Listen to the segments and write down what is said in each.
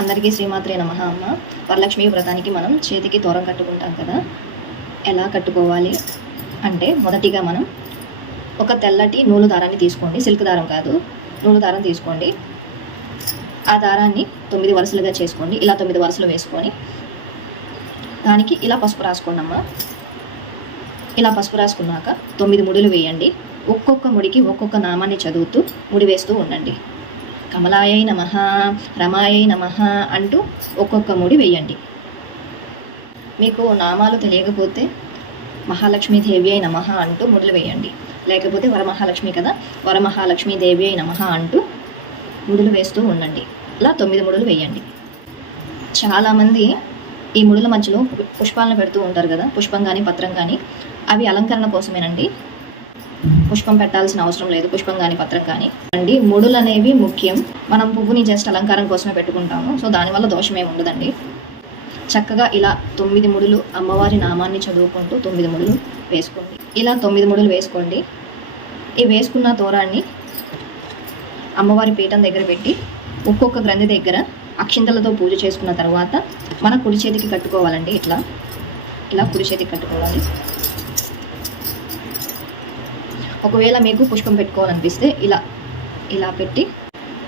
అందరికీ శ్రీమాత్రే నమః అమ్మ. వరలక్ష్మి వ్రతానికి మనం చేతికి తోరం కట్టుకుంటాం కదా, ఎలా కట్టుకోవాలి అంటే మొదటిగా మనం ఒక తెల్లటి నూలు దారాన్ని తీసుకోండి. సిల్క్ దారం కాదు, నూలు దారం తీసుకోండి. ఆ దారాన్ని 9 వరుసలుగా చేసుకోండి. ఇలా 9 వరుసలు వేసుకొని దానికి ఇలా పసుపు రాసుకోండి అమ్మ. ఇలా పసుపు రాసుకున్నాక 9 ముడులు వేయండి. ఒక్కొక్క ముడికి ఒక్కొక్క నామాన్ని చదువుతూ ముడి వేస్తూ ఉండండి. కమలాయై నమః, రమాయై నమః అంటూ ఒక్కొక్క ముడి వేయండి. మీకు నామాలు తెలియకపోతే మహాలక్ష్మీ దేవి అయి నమః అంటూ ముడులు వేయండి. లేకపోతే వరమహాలక్ష్మి కదా, వరమహాలక్ష్మీ దేవి అయి నమః అంటూ ముడులు వేస్తూ ఉండండి. ఇలా 9 ముడులు వేయండి. చాలామంది ఈ ముడుల మధ్యలో పుష్పాలను పెడుతూ ఉంటారు కదా, పుష్పం కానీ పత్రం కానీ, అవి అలంకరణ కోసమేనండి. పుష్పం పెట్టాల్సిన అవసరం లేదు, పుష్పం కానీ పత్రం కానీ అండి. ముడులు అనేవి ముఖ్యం. మనం పువ్వుని జస్ట్ అలంకారం కోసమే పెట్టుకుంటాము, సో దానివల్ల దోషమేమి ఉండదండి. చక్కగా ఇలా 9 ముడులు అమ్మవారి నామాన్ని చదువుకుంటూ 9 ముడులు వేసుకోండి. ఇలా 9 ముడులు వేసుకోండి. ఈ వేసుకున్న తోరాన్ని అమ్మవారి పీఠం దగ్గర పెట్టి ఒక్కొక్క గ్రంథి దగ్గర అక్షింతలతో పూజ చేసుకున్న తర్వాత మన కుడి చేతికి కట్టుకోవాలండి. ఇలా కుడి చేతికి కట్టుకోవాలి. ఒకవేళ మీకు పుష్పం పెట్టుకోవాలనిపిస్తే ఇలా పెట్టి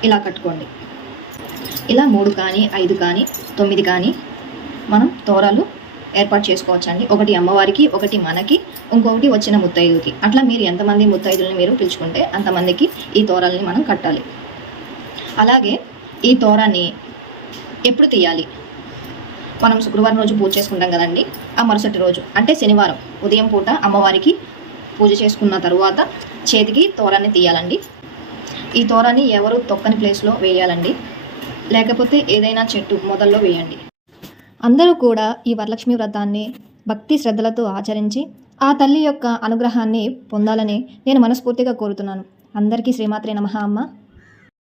ఇలా కట్టుకోండి. ఇలా 3 కానీ 5 కానీ 9 కానీ మనం తోరాలు ఏర్పాటు చేసుకోవచ్చండి. ఒకటి అమ్మవారికి, ఒకటి మనకి, ఇంకొకటి వచ్చిన ముత్తైదుకి. అట్లా మీరు ఎంతమంది ముత్తైదులని మీరు పిలుచుకుంటే అంతమందికి ఈ తోరాలని మనం కట్టాలి. అలాగే ఈ తోరాన్ని ఎప్పుడు తీయాలి? మనం శుక్రవారం రోజు పూజ చేసుకుంటాం కదండి, ఆ మరుసటి రోజు అంటే శనివారం ఉదయం పూట అమ్మవారికి పూజ చేసుకున్న తరువాత చేతికి తోరాన్ని తీయాలండి. ఈ తోరాన్ని ఎవరు తొక్కని ప్లేస్లో వేయాలండి, లేకపోతే ఏదైనా చెట్టు మొదల్లో వేయండి. అందరూ కూడా ఈ వరలక్ష్మి వ్రతాన్ని భక్తి శ్రద్ధలతో ఆచరించి ఆ తల్లి యొక్క అనుగ్రహాన్ని పొందాలని నేను మనస్ఫూర్తిగా కోరుతున్నాను. అందరికీ శ్రీమాత్రే నమః అమ్మ.